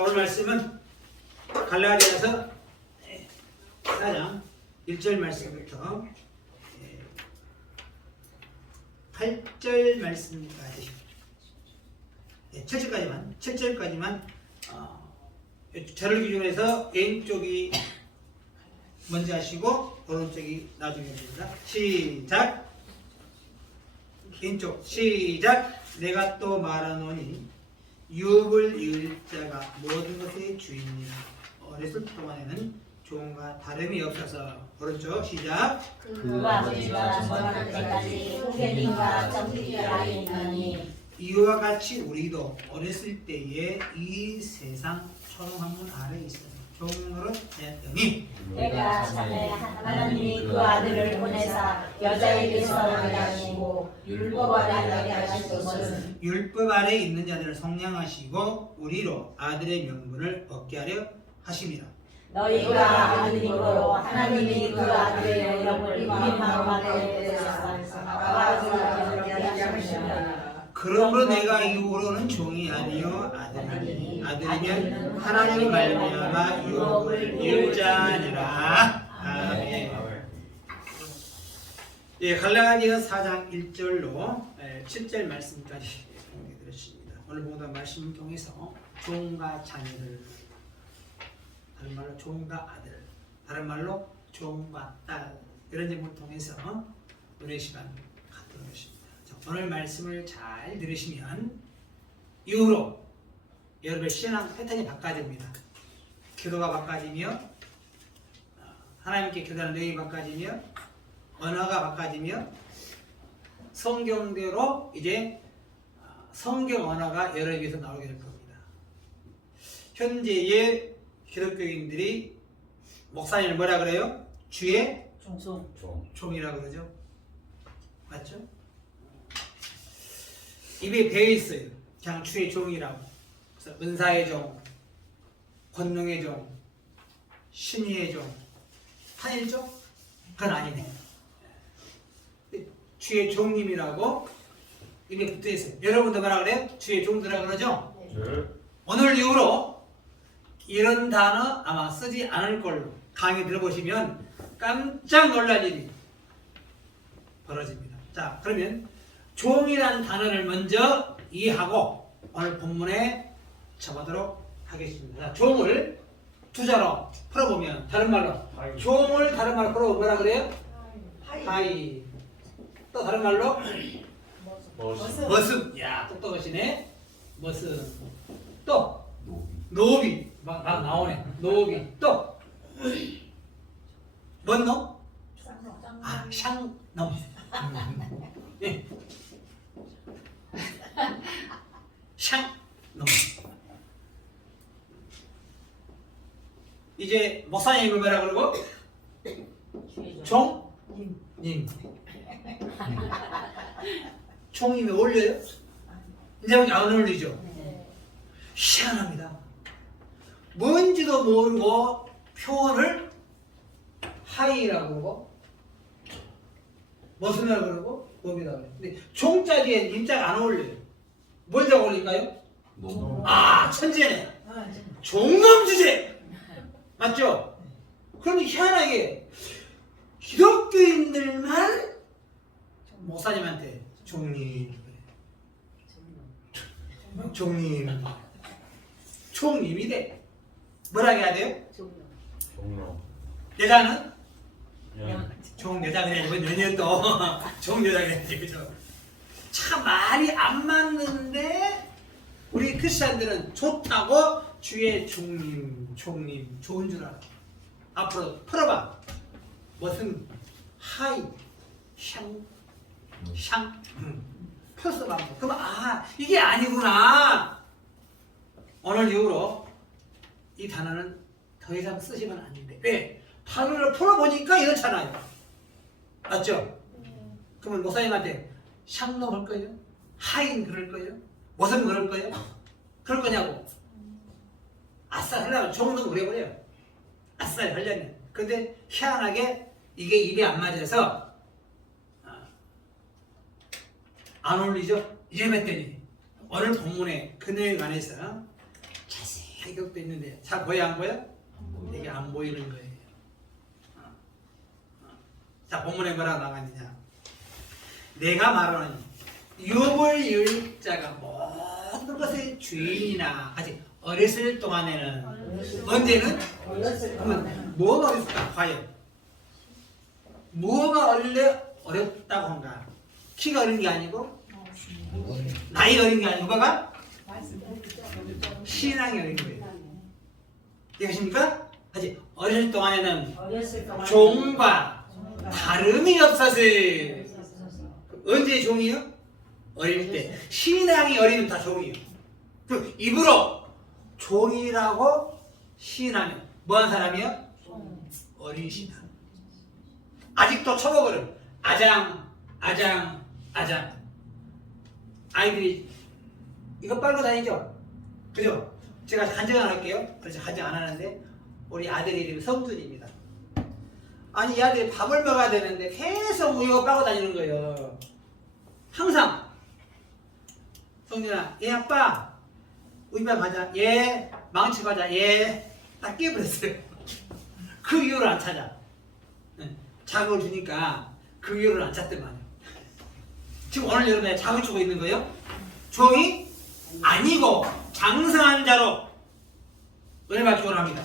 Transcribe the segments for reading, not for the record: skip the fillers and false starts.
자, 오늘 말씀은 갈라디아서 4장 1절 말씀부터 8절 말씀까지 7절까지만 저를 기준해서 왼쪽이 먼저 하시고 오른쪽이 나중에 합니다. 시작. 왼쪽 시작. 내가 또 말하노니 유업을 이을 자가 모든 것의 주인이라. 어렸을 동안에는 종과 다름이 없어서. 오른쪽 시작. 그와 아버지가 전할 때까지 후계님과 정직하여 있느니 이와 같이 우리도 어렸을 때에 이 세상 초롱한문 아래 있으니 종으로 되었더니 내가 전에 하나님이 그 아들을 보내사 여자에게서 나게 하시고 율법 아래 나게 하신 것은 율법 아래 있는 자들을 성량하시고 우리로 아들의 명분을 얻게 하려 하심이라. 너희가 아들이므로 하나님이 그 아들의 영을 마음만에 내사 하시니라. 그러므로 내가 이후로는 종이 아니요 아들이니 아들이면 하나님 말미암아 유업을 이을 자니라. 아멘. 예, 갈라디아 4장 1절로 7절 말씀까지 공개드렸습니다. 오늘 본문 말씀을 통해서 종과 자녀를, 다른 말로 종과 아들, 다른 말로 종과 딸, 이런 점을 통해서 은혜 시간 갖도록 하겠습니다. 오늘 말씀을 잘 들으시면 이후로 여러분의 신앙 패턴이 바꿔집니다. 기도가 바꿔지며 하나님께 기도하는 내용이 바꿔지며 언어가 바꿔지며 성경대로 이제 성경 언어가 여러분에게서 나오게 될 겁니다. 현재의 기독교인들이 목사님을 뭐라 그래요? 주의 종이라고 그러죠. 맞죠? 입에 배어 있어요. 그냥 주의 종이라고. 그래서 은사의 종, 권능의 종, 신의의 종, 한일종? 그건 아니네. 주의 종님이라고 입에 붙어 있어요. 여러분도 뭐라 그래요? 주의 종들이라고 그러죠? 네. 오늘 이후로 이런 단어 아마 쓰지 않을 걸로 강의 들어보시면 깜짝 놀랄 일이 벌어집니다. 자, 그러면 종이라는 단어를 먼저 이해하고 오늘 본문에 쳐보도록 하겠습니다. 자, 종을 두 자로 풀어보면 다른 말로 종을 다른 말로 풀어보면 뭐라 그래요? 하이. 또 다른 말로 머슴. 야, 똑똑하시네. 머슴. 또 노비. 막 나오네. 노비. 또 뭔 놈? 아, 샹놈. 예. 샹놈. 이제 목사님을 뭐라 그러고? 종님. 종님이 어울려요? 이제 안 어울리죠? 희한합니다. 뭔지도 모르고 표현을 하이라고 그러고 머슴이라고 그러고 놈이라고 그래요. 근데 종자 뒤에 님자가 안 어울려요. 뭔지 어울릴까요? 아, 천재네. 종놈 주제. 맞죠? 그런데 희한하게 기독교인들만 목사님한테 종님, 종님이 돼. 뭐라 해야 돼요? 여자는? 종여자 그래. 이번 연휴 또 종여자 그래. 그죠? 참 말이 안 맞는데 우리 크리스찬들은 좋다고 주의 종님 좋은 줄 알아. 앞으로 풀어봐. 무슨 하이 샹 펴서봐. 그럼 이게 아니구나. 오늘 이후로 이 단어는 더 이상 쓰시면 안 된대. 왜? 단어를 풀어보니까 이렇잖아요. 맞죠? 그러면 목사님한테 샹놈 할 거예요? 하인 그럴 거예요? 무슨 그럴 거예요? 그럴 거냐고. 아싸 하려면 종도 그래버려요. 아싸 하려면. 근데 희한하게 이게 입에 안 맞아서 안 어울리죠? 이래봤더니 오늘 본문에 그 내용 안에서 계격도 있는데 잘 보여 안 보여? 이게 안 보이는 거예요. 자, 본문에 뭐라고 나와 있느냐? 내가 말하는 유업을 유익자가 모든 것의 주인이나 아직 어렸을 동안에는 언제는? 그러면 뭐가 어렸을까? 과연 뭐가 어렵다고 한가? 키가 어린 게 아니고 나이 어린 게 아니고 뭐가? 신앙이 어린 거예요. 이해하십니까? 아직 어렸을 동안에는 종과 다름이 없어서 언제 종이요? 어릴 때. 신앙이 어리면 다 종이요. 그 입으로 종이라고 시인하면 뭐한 사람이요? 어린 신앙. 아직도 초보거든. 아장. 아이들이 이거 빨고 다니죠? 그죠? 제가 간증 안 할게요. 그래서 간증 안 하는데 우리 아들 이름이 성준입니다. 아니 이 아들이 밥을 먹어야 되는데 계속 이거 빨고 다니는 거예요. 항상 성준아, 예 아빠 우리 밥 가자. 예 망치 가자. 예 딱 깨버렸어요. 그 이유를 안 찾아. 자극을 주니까 그 이유를 안 찾단 말이에요. 지금 오늘 여러분에 자극 주고 있는 거예요. 종이 아니고 장성한 자로 은혜 받기 원합니다.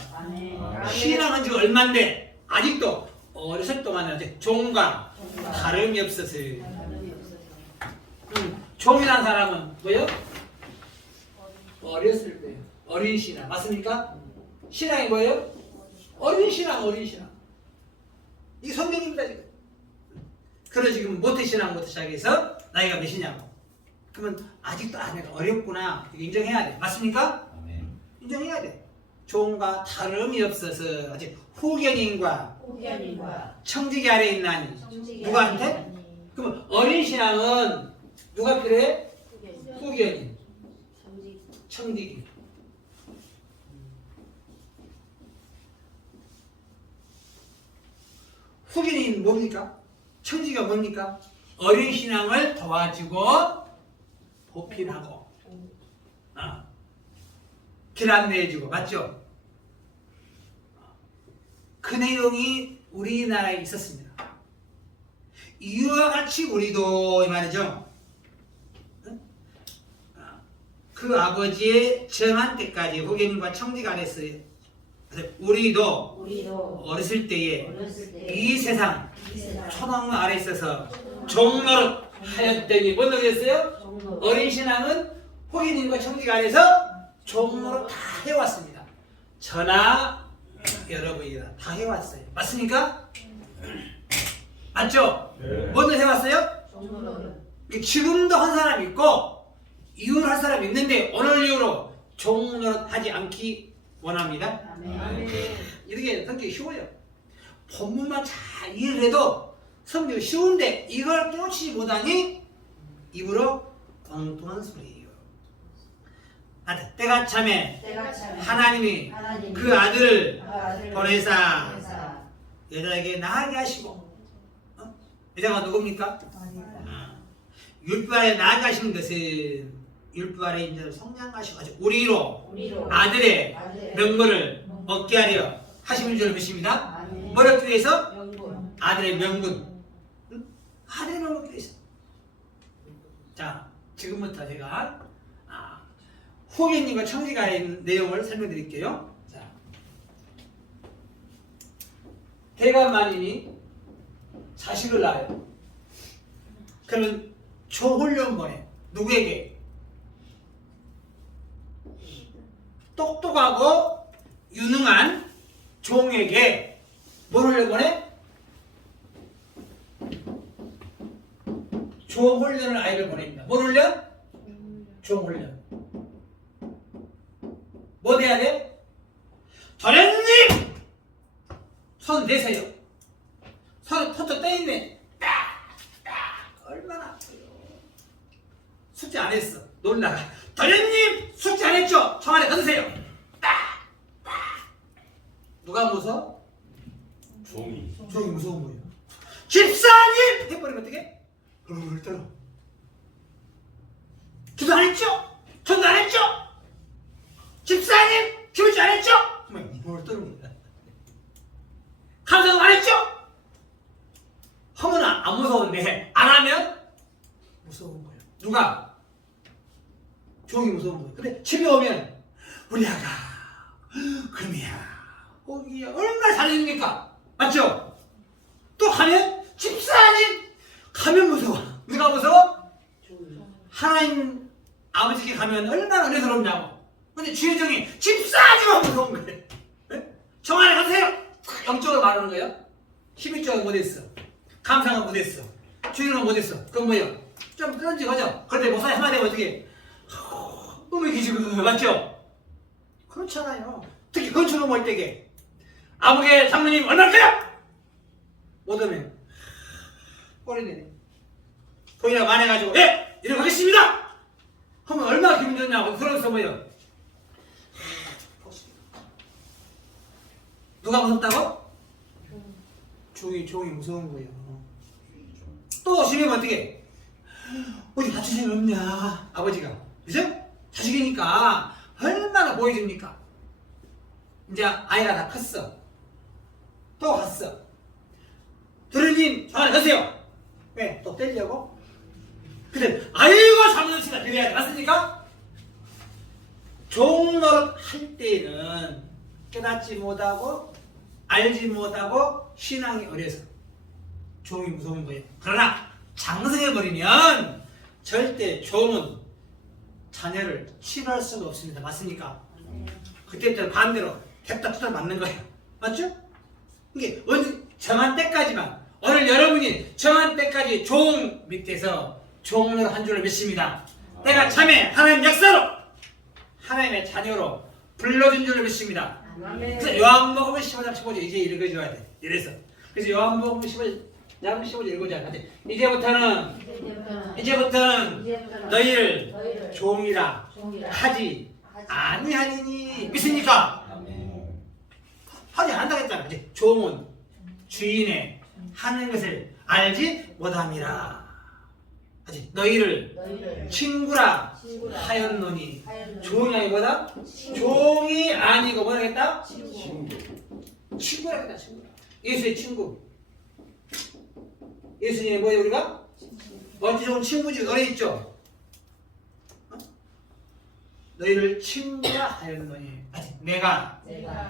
신앙한 지가 얼만데 아직도 어렸을 동안에 종과 다름이 없어서 종이란 사람은 뭐요? 어렸을 때 어린 신앙 맞습니까? 신앙이 뭐예요? 어린 신앙. 이게 성경입니다 지금. 그런 지금 모태신앙부터 시작해서 나이가 몇이냐고. 그러면 아직도 내가 어렵구나. 인정해야 돼. 맞습니까? 인정해야 돼. 종과 다름이 없어서 아직 후견인과 청지기 아래에 있나니 누구한테? 그러면 어린 신앙은 누가 필요해? 후견인, 청지기. 후견인 뭡니까? 청지기가 뭡니까? 어린 신앙을 도와주고 보필하고 길 안내해주고 맞죠? 그 내용이 우리나라에 있었습니다. 이와 같이 우리도 이 말이죠. 그 아버지의 정한 때까지 후견인과 청지가 아랬어요. 우리도 어렸을 때에 이 세상 초능력 아래 있어서 종노릇 하였더니 뭔 노릇했어요? 어린 신앙은 후견인과 청지가 아래서 종노릇 다 해왔습니다. 저나 여러분이나 다 해왔어요. 맞습니까? 맞죠? 뭔 노릇 해왔어요? 지금도 한 사람 있고 이후로 할 사람 있는데 오늘 이후로 종노릇 하지 않기 원합니다. 이렇게 성격이 쉬워요. 본문만 잘 이해를 해도 성격이 쉬운데 이걸 깨우치지 못하니 입으로 엉뚱한 소리예요. 때가 참에 하나님이 그 아들을 보내사 여자에게 나게 하시고 여자가 누굽니까? 율법 아래 나게 하시는 것은 율법 아래 인자를 성량하시고 우리로 아들의 명분을 얻게 하려 하시는 줄 믿습니다. 뭘 얻기 위해서? 아들의 명분. 아들의 명분 얻기 위해서. 자, 지금부터 제가 후견인과 청지가의 내용을 설명드릴게요. 자, 대감마님이 자식을 낳아요. 그러면 초훈련 보내. 누구에게? 똑똑하고 유능한 종에게 뭘 훈련보내? 종훈련을 아이를 보냅니다. 뭘 훈련? 종훈련. 뭐 돼야 돼? 도련님! 손 내세요. 손을 터져 떼있네. 얼마나 아파요. 숙제 안 했어. 놀라가. 도련님! 숙제 안 했죠? 청 안에 던으세요. 누가 무서워? 종이 무서운 거예요. 집사님! 해버리면 어떡해? 떨어. 기도 안 했죠? 전도 안 했죠? 집사님! 11조 안 했죠? 뭘 떠는 거야. 감사도 안 했죠? 하면 안 무서운데 안 하면 무서운 거예요. 누가? 종이 무서운 거예요. 근데 집에 오면 우리 아가 금이야 거기야 얼마나 잘해줍니까? 맞죠? 또 가면 집사님 가면 무서워. 누가 무서워? 하나님 아버지께 가면 얼마나 은혜스럽냐고. 근데 주의 종이 집사지만 무서운 거예요. 네? 정 안에 가세요. 영적으로 말하는 거예요. 11조가 못했어. 감상은 못했어. 주의는 못했어. 그건 뭐예요? 좀 끈질거죠? 그런데 목사님 한마디 하면 어떻게 꿈을 기지고 맞죠? 그렇잖아요. 특히 건축을 볼 때게 아버지 장로님 얼마일까요? 못하면 꼬리내네. 거기다 말해가지고 예! 이러고 하겠습니다! 하면 얼마나 기분 좋냐고. 그러면서 뭐예요? 누가 무섭다고? 종이 무서운 거예요. 또 집에 어떻게? 어디 다친 일 없냐? 아버지가. 그죠? 자식이니까 얼마나 보여줍니까? 이제 아이가 다 컸어. 또 갔어. 도련님 전화 가세요. 왜? 또 떼려고? 근데 아이고 장난치다 그래야 돼. 맞습니까? 종노릇 할 때는 깨닫지 못하고 알지 못하고 신앙이 어려서 종이 무서운 거예요. 그러나 장성해버리면 절대 종은 자녀를 치료할 수가 없습니다. 맞습니까? 그때부터 반대로 됐다 투다 맞는 거예요. 맞죠? 이게 언제 정한 때까지만 오늘 여러분이 정한 때까지 종 밑에서 종으로 한 줄을 믿습니다. 내가 참에 하나님 역사로 하나님의 자녀로 불러준 줄을 믿습니다. 그래서 요한복음 15장 15절 이제 읽어줘야 돼. 이래서 그래서 요한복음 15절 읽어줘야 돼. 이제부터는 너희를 종이라 하지 아니하니니 믿습니까? 하지 않는다고 했잖아. 이제 종은 주인의 하는 것을 알지 못함이라. 하지 너희를 친구라 하였노니 종이 아니보다 종이 아니고 뭐라 했다? 친구라 했다. 친구라. 예수의 친구. 예수님의 뭐예요 우리가? 어찌 좋은 친구지. 노래 있죠? 너희를 친구라 하였노니 내가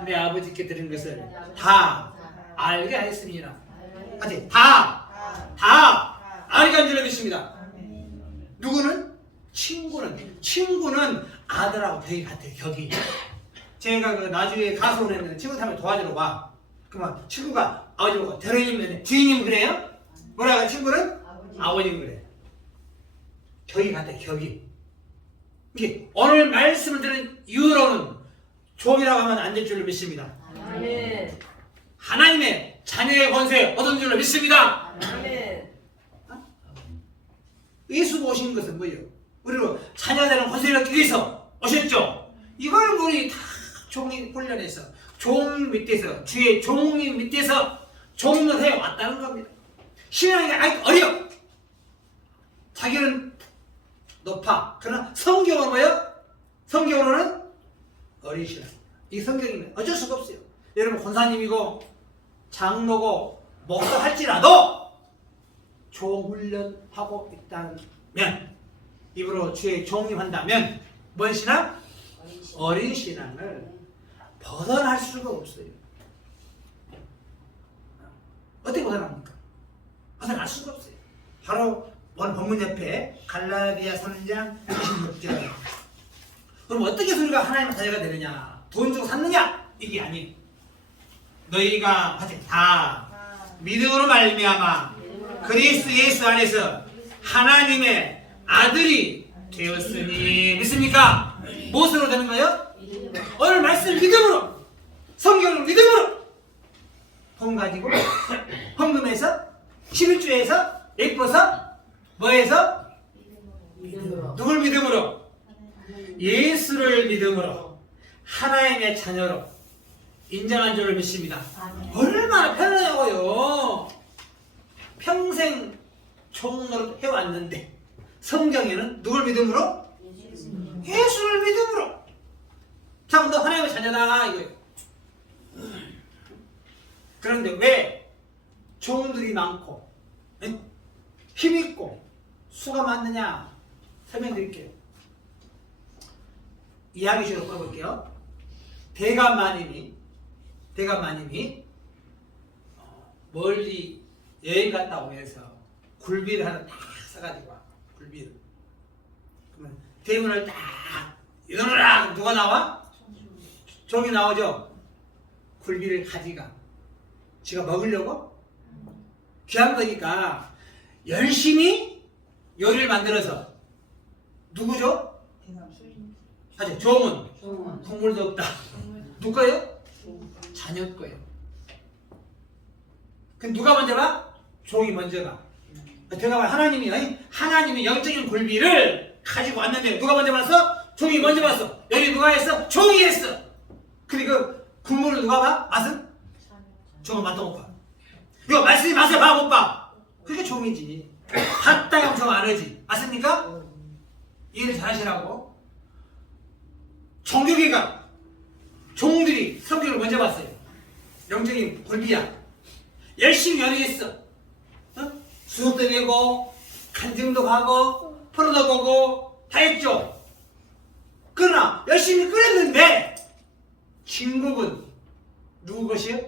내 아버지께 들은 것을 다 알게 하였습니다. 하지 다 알게 한 줄로 믿습니다. 누구는? 친구는 아들하고 벽이 같아요. 격이. 제가 그 나중에 가수 했는데 친구 타면 도와주러 와. 그러면 친구가 아버지 보고 대로님 주인님 그래요? 뭐라고 친구는? 아버님 그래. 격이 같아요. 격이. 이게 오늘 말씀을 들은 이후로는 종이라고 하면 안 될 줄로 믿습니다. 아멘. 하나님의 자녀의 권세 얻은 줄로 믿습니다. 아멘. 예수가 오신 것은 뭐예요? 우리로 자녀되는 권세를 얻기 위해서 오셨죠. 이걸 우리 다 종이 훈련해서 종 밑에서 주의 종이 밑에서 종을 해왔다는 겁니다. 신앙이 아직 어려. 자기는 높아. 그러나 성경은 뭐예요? 성경으로는 어리시라. 이 성경이면 어쩔 수가 없어요. 여러분 권사님이고 장로고 목사 할지라도 종훈련하고 있다면 입으로 주의 종립한다면 뭔 신앙? 어린 신앙을 벗어날 수가 없어요. 어떻게 벗어납니까? 벗어날 수가 없어요. 바로 오늘 본문 옆에 갈라디아 3장 26절. 그럼 어떻게 해서 우리가 하나님의 자녀가 되느냐? 돈 주고 샀느냐? 이게 아니에요. 너희가 다 믿음으로 말미암아 그리스도 예수 안에서 하나님의 아들이 되었으니 믿습니까? 무엇으로 되는 거예요? 오늘 말씀 믿음으로, 성경을 믿음으로 돈 가지고 헌금해서 11조에서 예뻐서 뭐해서? 믿음으로. 누굴 믿음으로? 예수를 믿음으로 하나님의 자녀로 인정한 줄을 믿습니다. 얼마나 편하냐고요. 평생 종로를 해왔는데 성경에는 누굴 믿음으로? 예수를 믿음으로. 형, 너 하나님의 자녀다 이거예요. 그런데 왜 종들이 많고 힘있고 수가 많느냐 설명드릴게요. 이야기식으로 풀어볼게요. 대감마님이 멀리 여행 갔다 오면서 굴비를 하나 딱 싸가지고 와. 굴비를. 그러면 대문을 딱 열어라. 누가 나와? 종이 나오죠. 굴비를 가지가. 지가 먹으려고? 귀한 거니까 열심히 요리를 만들어서 누구죠? 하죠. 종은 국물도 없다. 누구 거예요? 자녀 거예요. 그럼 누가 먼저 가? 종이 먼저 가. 제가 말 하나님이 영적인 굴비를 가지고 왔는데 누가 먼저 봤어? 종이 먼저 봤어. 여기 누가 했어? 종이 했어. 근데 그 국물을 누가 봐? 맛은? 종은 맛도 못 봐. 이거 말씀이 맛을 봐, 못 봐? 그게 종이지. 봤다 하면 종 안 하지. 맞습니까? 이해를 잘 하시라고. 종교계가 종들이 성경을 먼저 봤어요. 영적인 굴비야. 열심히 연애했어. 수업도 내고 간증도 가고 프로도 보고 다 했죠. 그러나 열심히 끓였는데 진국은 누구 것이요?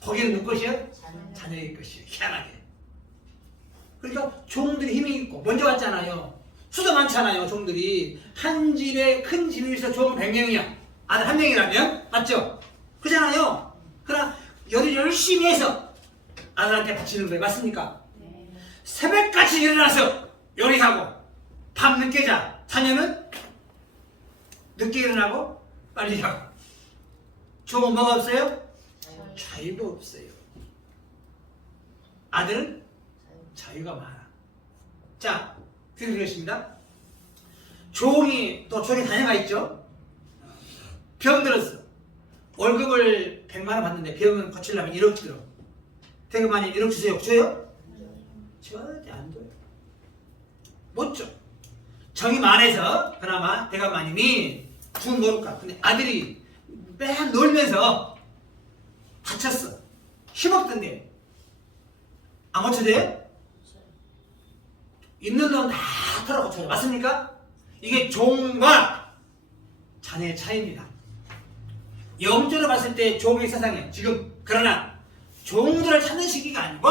거기는 누구 것이요? 자녀의 것이요. 희한하게. 그러니까 종들이 힘이 있고 먼저 왔잖아요. 수도 많잖아요. 종들이 한 집에 큰 집이 있어 종 100명이야. 아들 한 명이라면 맞죠? 그렇잖아요. 그러나 요리 열심히 해서 아들한테 바치는 거예요. 맞습니까? 새벽같이 일어나서 요리하고 밤 늦게 자. 자녀는 늦게 일어나고 빨리 자고. 종은 뭐가 없어요? 자유가 없어요. 아들은 자유가 많아. 자, 드리겠습니다. 종이 자녀가 있죠. 병 들었어. 월급을 100만 원 받는데 병은 고치려면 1억 들어. 대금만이 1억 주세요. 줘요? 절대 안 줘요. 못 줘. 정이 많아서 그나마 대감마님이 준 모를까. 근데 아들이 맨 놀면서 다쳤어. 힘없던데 안 고쳐져요? 있는 돈 다 털어 고쳐요. 맞습니까? 이게 종과 자녀의 차이입니다. 영적으로 봤을 때 종의 세상이에요. 지금 그러나 종들을 찾는 시기가 아니고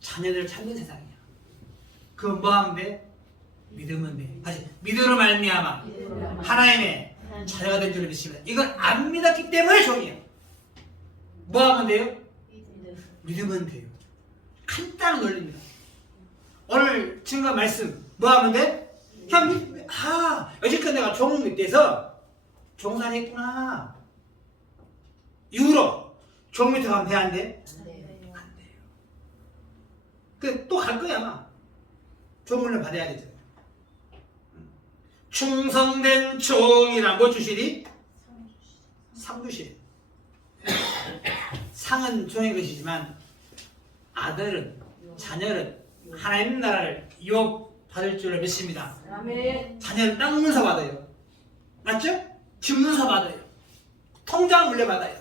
자녀들을 찾는 세상이야. 그건 뭐 하면 돼? 믿으면 돼. 다시 믿음으로 말미암아 하나님의 자녀가 된 줄을 믿습니다. 이건 안 믿었기 때문에 종이야. 뭐 하면 돼요? 믿으면 돼요. 간단한 논리입니다. 오늘 증거 말씀 뭐 하면 돼? 그냥 여지껏 내가 종 밑에서 종사했구나. 이후로 종 밑에 가면 돼, 안 돼? 안 돼요. 그 또 갈 거야 아마. 종문을 받아야 되죠. 충성된 종이란 뭐 주시리? 상 주시리. 상은 종의 것이지만 아들은 자녀는 하나님 나라를 유업받을 줄을 믿습니다. 아멘. 자녀는 땅 문서 받아요. 맞죠? 집 문서 받아요. 통장 물려받아요.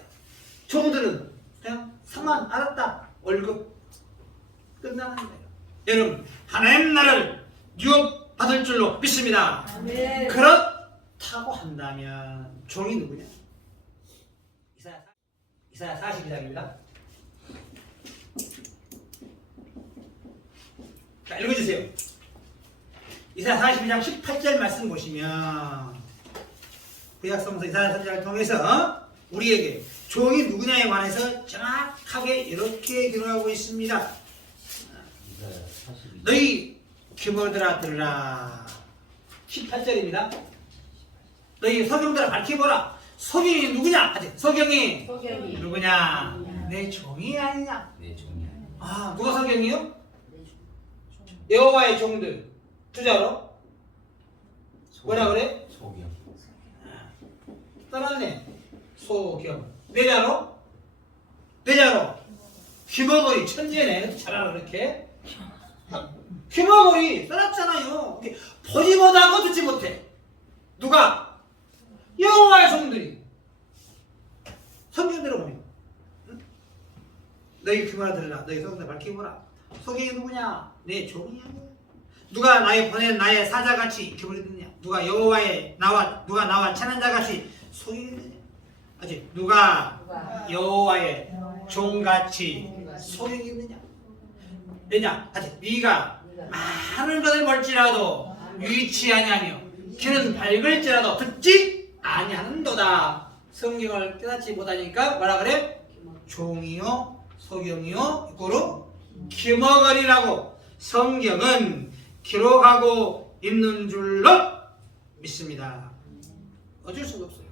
종들은 그냥 상만 알았다. 월급 끝나는 거예요. 여러분 하나님 나라를 유업받을 줄로 믿습니다. 아멘. 그렇다고 한다면 종이 누구냐? 이사야 42장입니다. 자, 읽어주세요. 이사야 42장 18절 말씀 보시면 구약성서 이사야 선지자를 통해서 우리에게 종이 누구냐에 관해서 정확하게 이렇게 기록하고 있습니다. 너희 규모들아 들으라. 18절입니다. 너희 소경들아 밝혀보라. 소경이 누구냐? 소경이 누구냐? 내 종이 아니냐? 내 종이 아니야. 누가 소경이요? 여호와의 종들. 투자로 뭐라 그래? 소경. 떠났네. 소경. 내자로 귀머거리 천재네. 잘 알아 그렇게. 귀머거리 써놨잖아요. 보지 못한 거 듣지 못해. 누가? 여호와의 종들이. 성경대로 보면 응? 너희 귀모라 들으라. 너희 성경을 밝히고라. 소경이 누구냐? 내 종이야. 누가 나의 보낸 나의 사자같이 기울이느냐? 누가 여호와의 누가 나와 친한 자같이 소경이느냐? 아직 누가 여호와의 종같이 소경이느냐? 왜냐? 아직 네가 많은 것을 볼지라도 유의치 아니하며 귀는 밝을지라도 듣지 아니하는도다. 성경을 깨닫지 못하니까 뭐라 그래? 종이요 소경이요 이꼬로 기머거리라고 성경은 기록하고 있는 줄로 믿습니다. 어쩔 수가 없어요.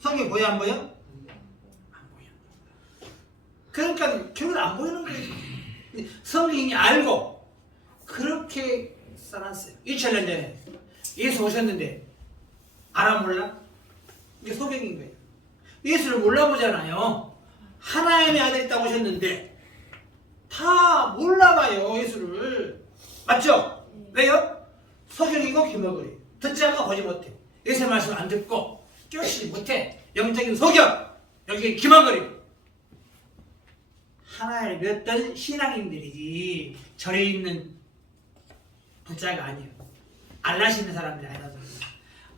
성경 보여 안 보여? 안 보여. 그러니까 결국 안 보이는 거예요. 성경이 알고 그렇게 써놨어요. 2000년 전에 예수 오셨는데 알아 몰라? 이게 소경인 거예요. 예수를 몰라보잖아요. 하나님의 아들이 딱 오셨는데 다 몰라봐요 예수를. 맞죠? 왜요? 소경이고 기머거리. 듣지 않고 보지 못해. 예수의 말씀을 안 듣고 깨우치지 못해. 영적인 소경, 영적인 기머거리. 하나님을 믿었던 신앙인들이지 절에 있는 부자가 아니에요. 알라시는 사람들이 아니라서.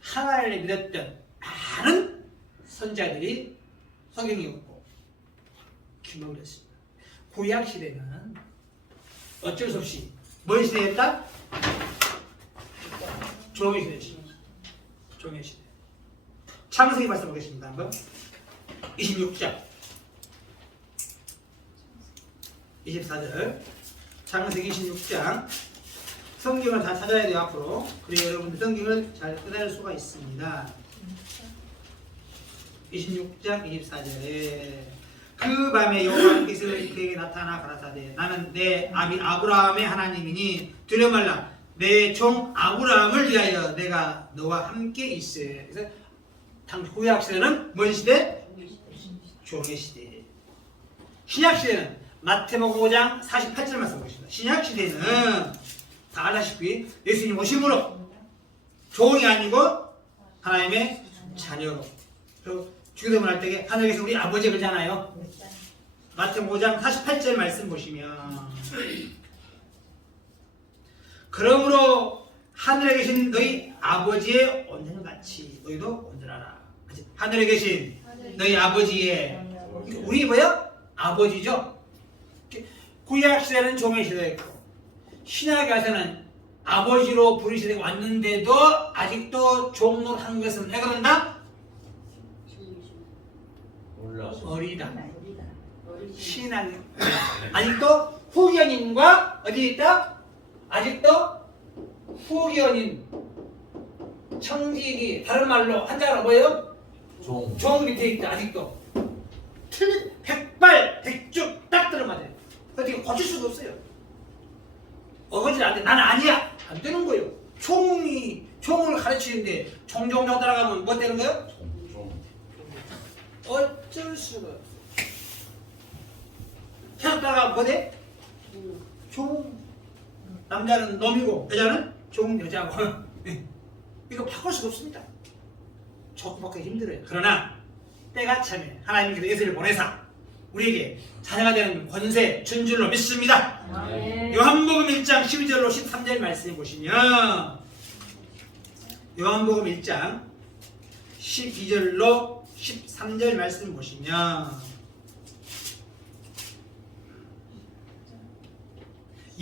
하나님을 믿었던 많은 선자들이 소경이었고 기머거리였습니다. 구약 시대는 어쩔 수 없이 뭐 시대였다? 종의 시대였습니다. 종의 시대. 창세기 말씀 보겠습니다. 한번 26장 24절 창세기 26장. 성경을 다 찾아야 돼요 앞으로. 그래야 여러분들 성경을 잘 깨달을 수가 있습니다. 26장 24절에 그 밤에 여호와께서 그에게 나타나 가라사대 나는 내 아비 아브라함의 하나님이니 두려워 말라. 내 종 아브라함을 위하여 내가 너와 함께 있으. 그래서 당시 구약 시대는 뭔 시대? 종의 시대. 신약 시대는 마태복음 5장 48절 말씀 보겠습니다. 신약 시대는 다 알다시피 예수님 오심으로 종이 아니고 하나님의 자녀로. 주기도문 할 때 하늘에 계신 우리 아버지 그러잖아요. 마태복음 5장 48절 말씀 보시면 그러므로 하늘에 계신 너희 아버지의 온전한 같이 너희도 온전하라. 하늘에 계신 너희 아버지의 우리 뭐야? 아버지죠. 구약 시대는 종의 시대였고 신약 시대는 아버지로 부르시는 왔는데도 아직도 종으로 한 것은 왜 그런다? 어리다. 신앙 아직도 후견인과 어디 있다? 아직도 후견인 청지기 다른 말로 한자로 뭐예요? 종 밑에 있다. 아직도 틀린 백발백중 딱 들어맞아요. 어떻게 고칠 수도 없어요. 어거지 안 돼. 나는 아니야. 안 되는 거예요. 총을 가르치는데 종종종 따라가면 뭐 되는 거예요? 어쩔 수가 없어. 계속 따라가면 뭐 돼? 종. 남자는 놈이고 여자는 종 여자고. 이거 바꿀 수가 없습니다. 조금 바꾸기 힘들어요. 그러나 때가 참에 하나님께서 예수를 보내사 우리에게 자녀가 되는 권세 준 줄로 믿습니다. 요한복음 1장 12절로 13절 말씀해 보시면 요한복음 1장 12절로 13절 말씀 보시면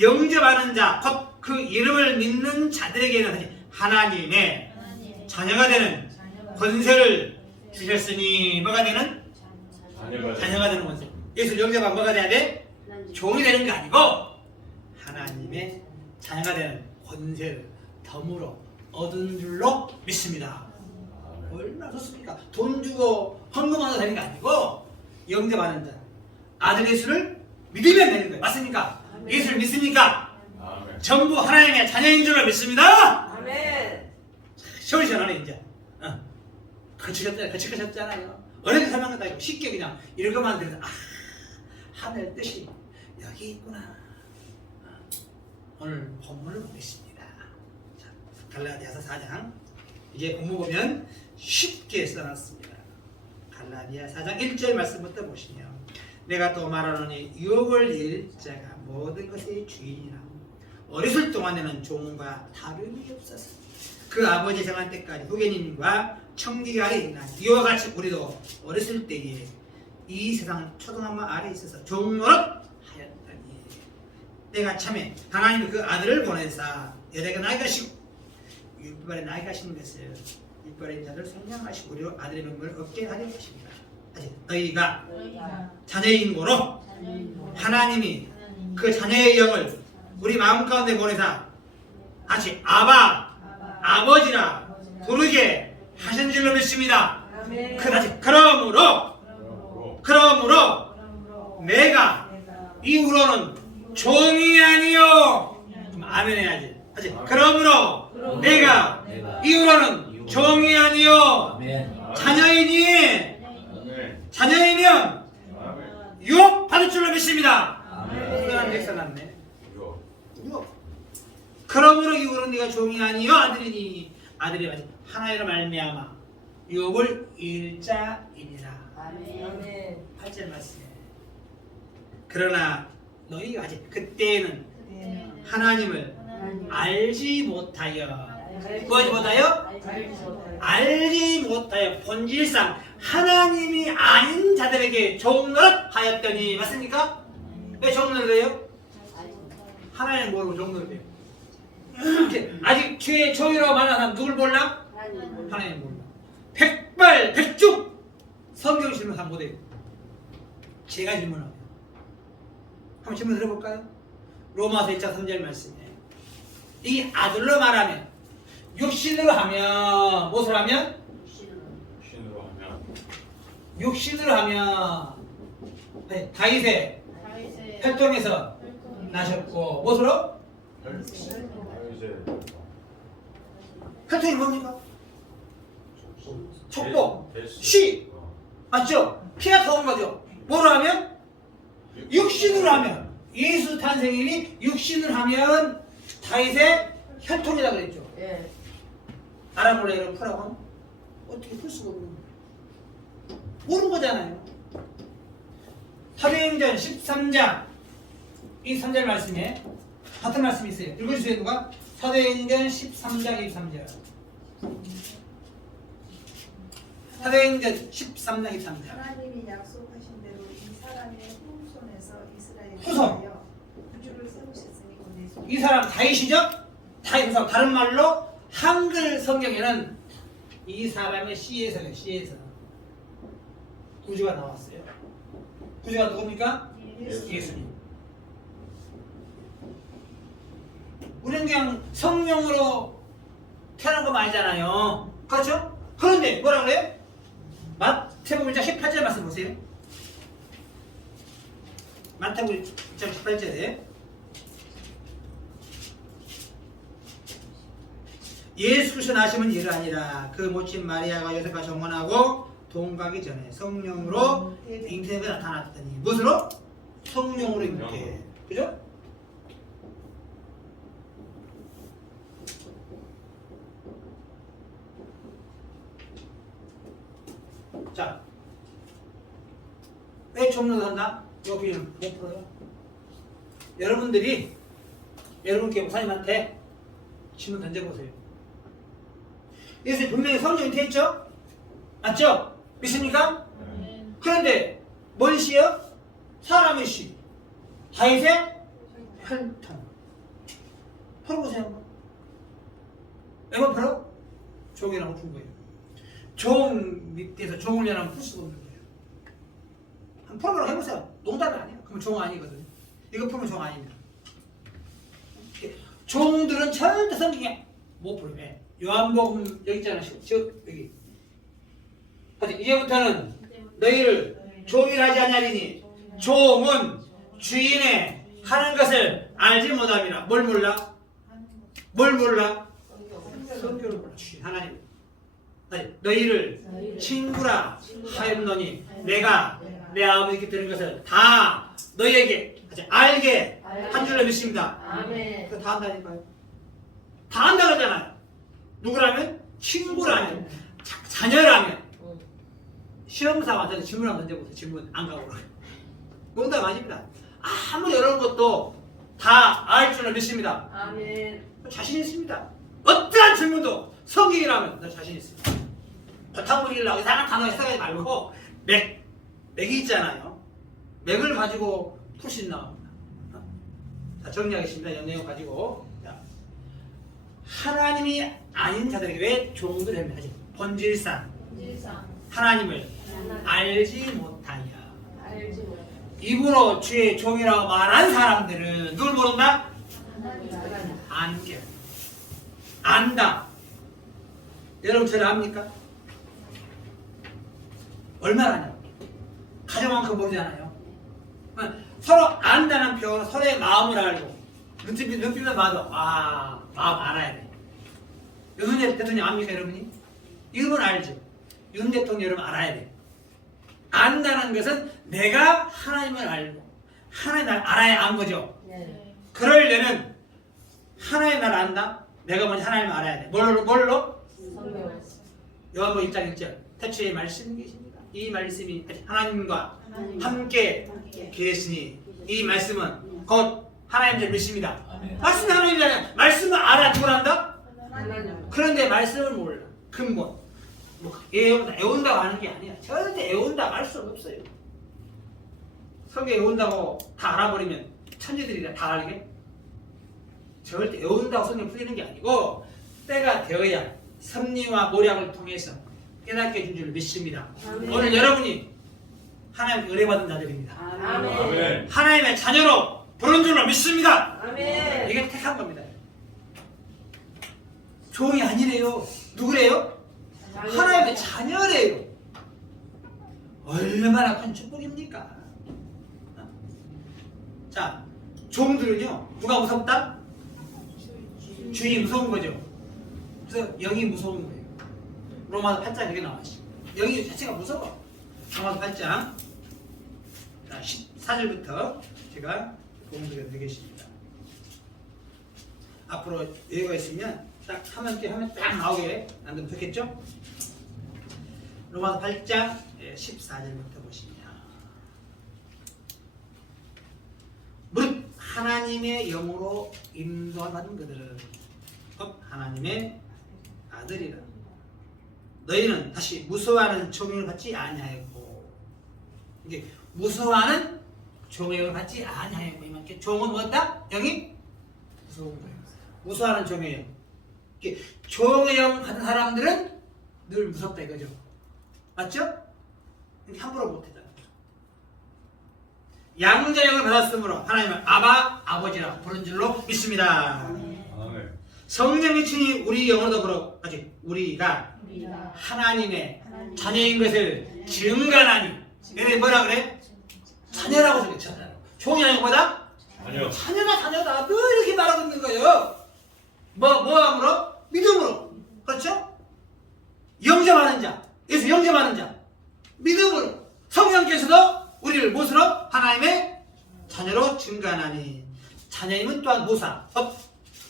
영접하는 자, 곧 그 이름을 믿는 자들에게는 하나님의 자녀가 되는 권세를 주셨으니 뭐가 되는? 자녀가 되는 권세. 예수 영접하면 뭐가 돼야 돼? 종이 되는 게 아니고 하나님의 자녀가 되는 권세를 덤으로 얻은 줄로 믿습니다. 얼마나 좋습니까? 돈 주고 헌금하도 되는 게 아니고 영접하는 자, 아들 예수를 믿으면 되는 거예요. 맞습니까? 예수를 믿습니까? 아멘. 전부 하나님의 자녀인 줄로 믿습니다. 아멘. 시원시원하네 이제. 거치셨잖아요. 어렵게 설명한다 이거 쉽게 그냥 읽어만 들어서 하늘 뜻이 여기 있구나. 오늘 본문을 보겠습니다. 자, 갈라디아서 4장 이제 본문 보면 쉽게 써놨습니다. 갈라디아 4장 1절 말씀부터 보시면 내가 또 말하노니 유업을 이을 자가 모든 것의 주인이라 어렸을 동안에는 종과 다름이 없었으니 그 아버지 생활 때까지 후계님과 청기가 아래 있나 이와 같이 우리도 어렸을 때에 이 세상 초등학교 아래 있어서 종노릇 하였더니 내가 참에 하나님이 그 아들을 보내사 여자가 나이가 시고 율법 아래 나이가 시는 것을 율법의 자들 성량하시고 우리로 아들의 명분을 얻게 하려 하십니다. 아직 너희가 자녀인 고로 하나님이 그 자녀의 영을 우리 마음 가운데 보내사 아직 아버지라 부르게 하신 줄로 믿습니다. 그러므로 내가 이후로는 종이 아니요 아멘 해야지. 아직 그러므로 내가 이후로는 종이 아니요 자녀이면 유업 받을 줄로 믿습니다. 써놨네. 그러므로 이후로는 네가 종이 아니요 아들이니 아들이 아직 하나이라 말미암아 유업을 일자이니라. 8절 말씀. 그러나 너희가 아직 그때는 하나님을 알지 못하여 알지 못하여 본질상 하나님이 아닌 자들에게 종노릇 하였더니 맞습니까? 왜 종노릇해요? 하나님 모르고 종노릇해요. 아직 죄의 종이라고 말하는 사람 누굴 몰라? 하나님 몰라. 백발백중 성경 질문 한번 못해요. 제가 질문합니다. 한번 질문 들어볼까요? 로마서 1장 3절 말씀에 이 아들로 말하면 육신으로 하면 무엇을 하면? 육신으로 하면 다윗의 혈통에서 나셨고 무엇으로? 혈통이 뭡니까? 촉복, 시 맞죠? 피가 더운 거죠. 뭐로 하면? 육신으로 하면 예수 탄생일이 육신을 하면 다윗의 혈통이라 그랬죠. 알아볼래 여러분 풀라고 하면 어떻게 풀 수가 없는 거예요. 모르는 거잖아요. 사도행전 13장 이 3절 말씀에 같은 말씀이 있어요. 읽어주세요 누가? 사도행전 13장 23절. 사도행전 13장 23절. 하나님이 약속하신 대로 이 사람의 후손에서 이스라엘을 후손. 위하여 구주를 세우셨으니 곧 이 사람 다윗이죠? 다윗 다른 말로 한글 성경에는 이 사람의 씨에서요. 씨에서 구주가 나왔어요. 구주가 누굽니까? 예수님. 우리는 그냥 성령으로 태어난 거 아니잖아요. 그렇죠? 그런데 뭐라 그래요? 마태복음 1장 18절 말씀 보세요. 마태복음 1장 18절에 예수 그리스도 나심은 이를 아니라 그 모친 마리아가 요셉과 정혼하고 동가기 전에 성령으로 잉태가 나타났더니 무엇으로? 성령으로 잉태. 그죠? 자, 왜 종로를 한다? 이거 비는 못 풀어요. 여러분들이 여러분께 목사님한테 질문 던져보세요. 예수님 분명히 성령이 잉태했죠? 맞죠? 믿습니까? 그런데 뭔 시요? 사람의 시. 다윗의 혈통. 풀어보세요. 왜 못 풀어? 종이라고 푼 거예요. 종 밑에서 종을 연하면 풀 수가 없는 거예요. 한번 풀어보라고 해보세요. 농담이 아니에요. 그러면 종 아니거든요. 이거 풀면 종 아닙니다. 종들은 절대 성경에 못 풀어요. 왜? 요한복음 여기 있잖아. 여기. 이제부터는 너희를 종이라 하지 아니하리니 종은 주인의 하는 것을 알지 못함이라. 뭘 몰라? 뭘 몰라? 성경을 몰라. 주인 하나님. 아니, 너희를 친구라 하였노니 내가 내 아버지께 들은 것을 다 너희에게 알게 한 줄로 믿습니다. 그거 다 한다니까요. 다 한다 그러잖아요. 누구라면? 친구라면, 자녀라면 시험사 와서 질문 한번 던져보세요. 질문 안 가고 농담 아닙니다. 아무리 어려운 것도 다 알 줄을 믿습니다. 아멘. 자신 있습니다. 어떠한 질문도 성경이라면 나 자신 있습니다. 바탕물이라고 이상한 단어 해석하지 말고 맥이 있잖아요. 맥을 가지고 풀 수 있나 봅니다. 자, 정리하겠습니다. 이 내용 가지고. 자, 하나님이 아닌 자들에게 왜 종들이 됩니까? 본질상 하나님을 알지 못하냐. 알지 못해. 입으로 주의 종이라고 말한 사람들은 누굴 모른다? 안겨. 안다. 여러분 저를 압니까? 얼마나 아냐? 가정만큼 모르잖아요. 서로 안다는 표현은 서로의 마음을 알고 눈빛만 봐도 마음 알아야 돼. 윤석열 대통령 압니까 여러분이? 이건 알죠. 윤 대통령 여러분 알아야 돼. 안다는 것은 내가 하나님을 알고 하나님 나를 알아야 안 거죠. 네. 그러려면 하나님 나를 안다? 내가 먼저 하나님을 알아야 돼. 뭘로? 성경. 요한복음 1장 1절 태초에 말씀이 계십니다. 이 말씀이 하나님과 하나님. 함께 계시니 이 말씀은 곧 하나님 줄 믿습니다. 말씀이 하나님이잖아요. 말씀을 알아 누굴 안다? 하나님. 그런데 말씀을 몰라. 근본. 애운다고 하는 게 아니야. 절대 애운다고 할 수 없어요. 성경 애운다고 다 알아버리면 천재들이 다 알게? 절대 애운다고 성경 풀리는 게 아니고 때가 되어야 섭리와 모략을 통해서 깨닫게 해준 줄 믿습니다. 아멘. 오늘 여러분이 하나님 은혜받은 자들입니다. 아멘. 하나님의 자녀로 부른 줄로 믿습니다. 아멘. 이게 택한 겁니다. 종이 아니래요. 누구래요? 하나님의 자녀래요. 얼마나 큰 축복입니까? 자, 종들은요, 누가 무섭다? 주인이 무서운 거죠. 그래서 영이 무서운 거예요. 로마서 8장 이렇게 나와있어요. 영이 자체가 무서워. 로마서 8장 자, 14절부터 제가 공부를 드리겠습니다. 앞으로 여유가 있으면 딱 하면 딱 나오게 만들면 좋겠죠? 로마서 8장 14절부터 보시면 무릇 하나님의 영으로 인도받은 그들은 곧 하나님의 아들이라. 너희는 다시 무서워하는 종을 받지 아니하였고, 이게 무서워하는 종을 받지 아니하였고, 이만큼 종은 뭐다? 영이 무서운 거예요. 무서워하는 종의 영. 종의 영 받은 사람들은 늘 무섭다 이거죠. 맞죠? 함부로 못하잖아. 양자영을 받았으므로 하나님을 아바, 아버지라 부른 줄로 믿습니다. 성령의 친히 우리 영으로 더불어 우리가 하나님의 자녀인 것을 증거하니. 얘네 뭐라 그래? 자녀라고 적었잖아요. 종이 아니고 뭐다? 자녀다. 늘 이렇게 말하고 있는 거예요. 뭐함으로? 믿음으로. 그렇죠? 영접하는 자. 예수 영접하는 자. 믿음으로. 성령께서도 우리를 무엇으로? 하나님의 자녀로 증거하나니. 자녀임은 또한 무사.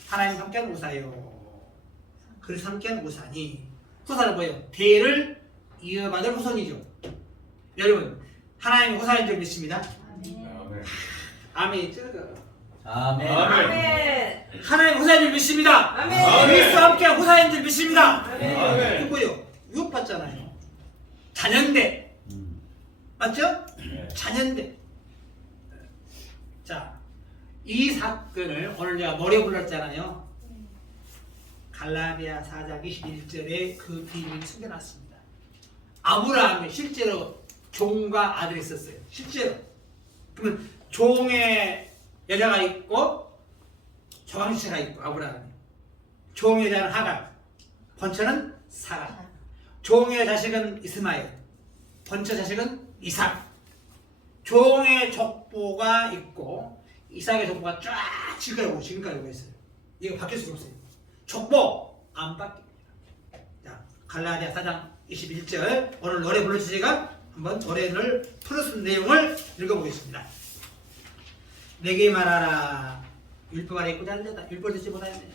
하나님 함께하는 무사예요. 그래서 함께하는 무사니. 후사는 뭐예요? 대를 이어받을 후손이죠. 여러분, 하나님의 후사인 줄 믿습니다. 아멘. 아멘. 아멘. 하나님 후사인 줄 믿습니다. 아멘. 그리스도와 함께한 후사인 줄 믿습니다. 아멘. 누구요? 유업받잖아요. 자녀인데. 맞죠? 자녀인데. 자, 이 사건을 오늘 제가 노래 불렀잖아요. 갈라디아 4장 21절에 그 비밀을 숨겨놨습니다. 아브라함이 실제로 종과 아들이 있었어요. 실제로. 그러면 종의 여자가 있고 조강시체가 있고 아브라함이. 종의 여자는 하갈, 번처는 사라. 종의 자식은 이스마엘, 번처 자식은 이삭. 종의 족보가 있고 이삭의 족보가 쫙 지금까지 오고 있어요. 이거 바뀔 수가 없어요. 족보 안 바뀝니다. 자, 갈라디아 4장 21절 오늘 노래 불러주시가 한번 노래를 풀어쓴 내용을 읽어보겠습니다. 내게 말하라. 율법 아래 있고 잘렸다. 율법 듣지 못하였느냐.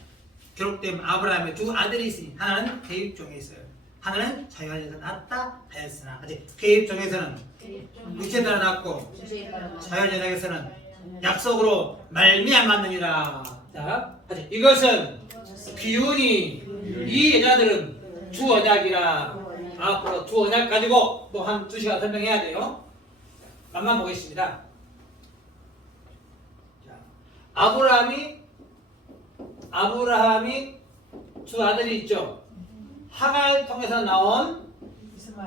기록된 아브라함의 두 아들이 있으니 하나는 계집종에 있어요. 하나는 자연에서 낳았다 하였으나 아직 계집종에서는 육체에 따라 낳고 자연에서는 약속으로 말미암았느니라. 자, 아직 이것은 비유니 이 여자들은 주 언약이라. 앞으로 두 언약 가지고 또 한 2시간 설명해야 돼요. 맛만 보겠습니다. 자, 아브라함이 두 아들이 있죠. 하갈 통해서 나온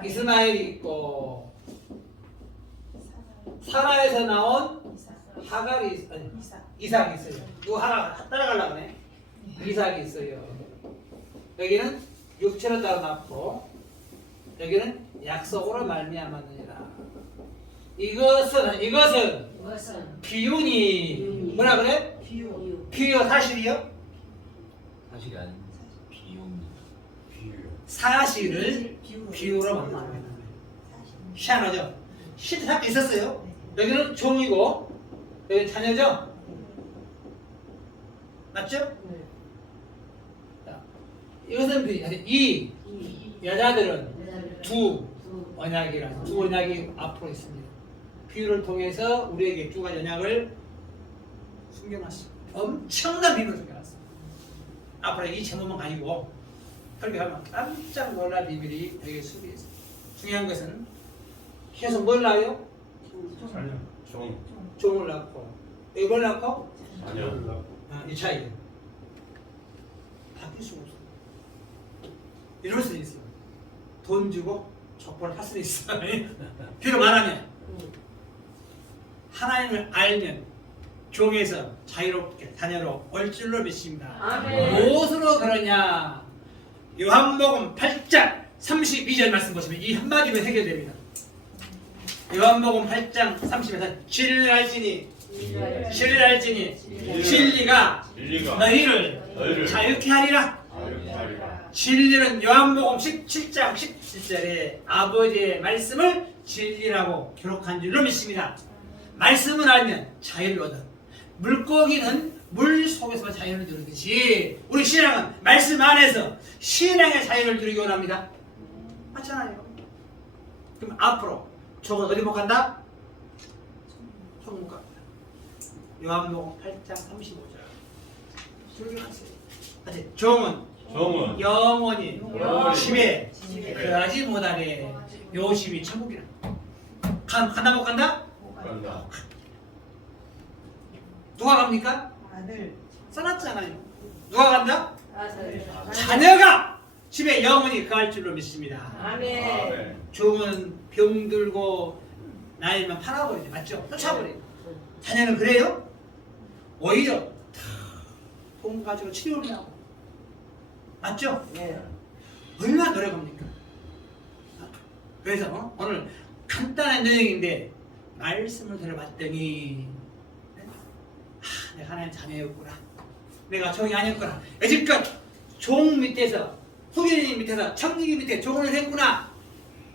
이스마엘이 있고 사라에서 나온 하갈이 이삭이 있어요. 누구 하나 따라가려고 하네. 이삭이 있어요. 여기는 육체로 따라 낳고 여기는 약속으로 말미암았느니라. 이것은 비유니 뭐라 그래? 비유 사실이요? 사실이 아닙니다. 비유입니다. 사실을 비유로 만나는 거예요. 희한하죠? 실제 학교 있었어요. 여기는 종이고 여기는 자녀죠? 맞죠? 자, 이것은 이 여자들은 두 언약이라 두 언약이 앞으로 있습니다. 비유를 통해서 우리에게 두 가지 언약을 숨겨놨습니다. 엄청난 비밀을 숨겨놨습니다. 앞으로 이 제목만 가지고 설교하면 깜짝 놀랄 비밀이 여기에 숨겨 있습니다. 중요한 것은 계속 뭘 낳아요? 종을 낳고 여기 뭘 낳고? 이 차이예요. 바뀔 수가 없어요. 이럴 수 있어요. 돈 주고 족보를 할 수 있어요. 뒤로 말하면 하나님을 알면 종에서 자유롭게 자녀로 올 줄로 믿습니다. 아멘. 무엇으로 그러냐? 요한복음 8장 32절 말씀 보시면 이 한마디면 해결됩니다. 요한복음 8장 30에서 진리를 알지니 진리가 너희를 자유케 하리라. 진리는 요한복음 17장 17절에 아버지의 말씀을 진리라고 기록한 줄로 믿습니다. 말씀을 알면 자유를 얻어. 물고기는 물 속에서만 자유를 누리듯이 우리 신앙은 말씀 안에서 신앙의 자유를 누리기 원합니다. 맞잖아요. 그럼 앞으로 종은 어디 못 간다? 천국 갑니다. 요한복음 8장 35절 설교하세요. 아직 종은 영원히 집에 그하지 못하게 요 집이 천국이라. 간다 못 간다? 누가 갑니까? 아들 써놨잖아요. 누가 간다? 자녀가 집에 영원히 거할 줄로 믿습니다. 아멘. 종은 병들고 나이면 팔아버리죠. 맞죠? 쫓아버려요. 자녀는 그래요? 오히려 돈 가지고 치료를 하고. 맞죠? 얼마나 노력합니까? 그래서 오늘 간단한 내용인데 말씀을 들어봤더니 내가 하나님 자녀였구나. 내가 종이 아니었구나. 여지껏 종 밑에서 후계인 밑에서 청지기 밑에 종을 했구나.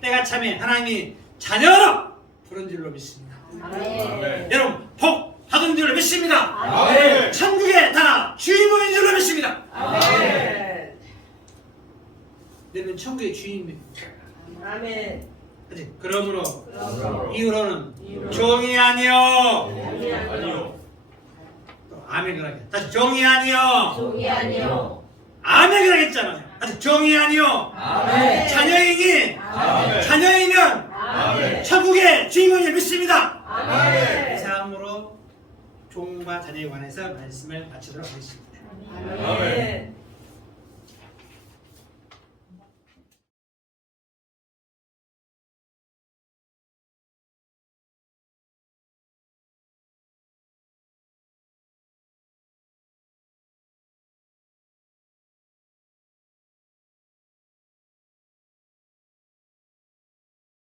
내가 참에 하나님이 자녀로 부른 줄로 믿습니다. 아멘. 여러분 복 받은 줄로 믿습니다. 아멘. 천국의 나라 주인공인 줄로 믿습니다. 아멘. 너는 천국의 주인입니다. 아멘. 그러므로 그러므로 이후로는 종이 아니요. 아니요. 또 아멘 그러게. 다시 종이 아니요. 종이 아니요. 아멘 그러겠잖아요. 다시 종이 아니요. 아멘. 자녀이니 아멘. 자녀이면 아멘. 천국의 주인공을 믿습니다. 아멘. 이상으로 종과 자녀에 관해서 말씀을 마치도록 하겠습니다. 아멘.